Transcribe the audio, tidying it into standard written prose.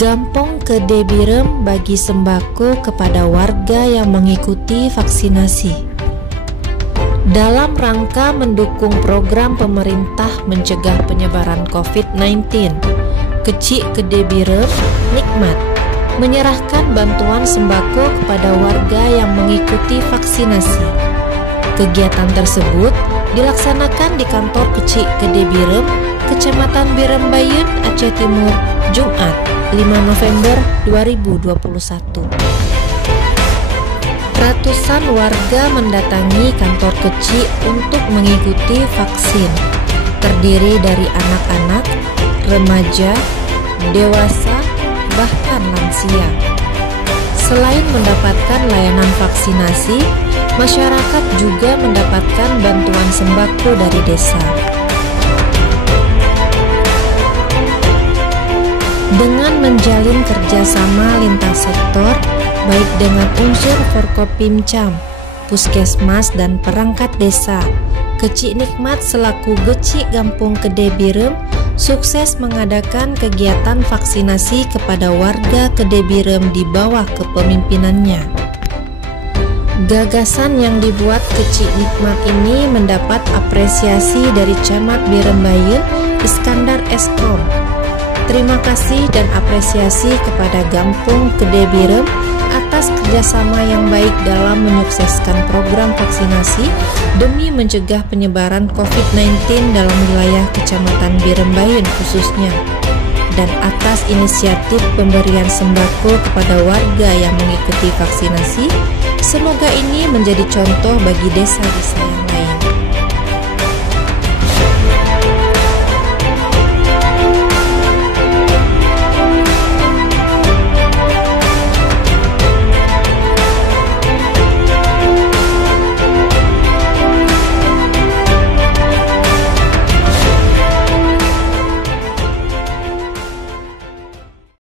Gampong Gede Birem bagi sembako kepada warga yang mengikuti vaksinasi. Dalam rangka mendukung program pemerintah mencegah penyebaran COVID-19, Kecik Gede Birem Nikmat menyerahkan bantuan sembako kepada warga yang mengikuti vaksinasi. Kegiatan tersebut dilaksanakan di kantor Kecik Gede Birem, Kecamatan Birem Bayun, Aceh Timur, Jumat 5 November 2021. Ratusan warga mendatangi kantor Kecik untuk mengikuti vaksin, terdiri dari anak-anak, remaja, dewasa, bahkan lansia. Selain mendapatkan layanan vaksinasi, masyarakat juga mendapatkan bantuan sembako dari desa. Dengan menjalin kerjasama lintas sektor, baik dengan unsur Forkopimcam, Puskesmas, dan perangkat desa, Kecik Nikmat selaku Kecik Gampong Gede Birem sukses mengadakan kegiatan vaksinasi kepada warga Gede Birem di bawah kepemimpinannya. Gagasan yang dibuat Kecik Nikmat ini mendapat apresiasi dari Camat Birem Bayun, Iskandar Eskom. Terima kasih dan apresiasi kepada Gampong Gede Birem atas kerjasama yang baik dalam menyukseskan program vaksinasi demi mencegah penyebaran COVID-19 dalam wilayah Kecamatan Birem Bayun khususnya, dan atas inisiatif pemberian sembako kepada warga yang mengikuti vaksinasi. Semoga ini menjadi contoh bagi desa-desa yang lain.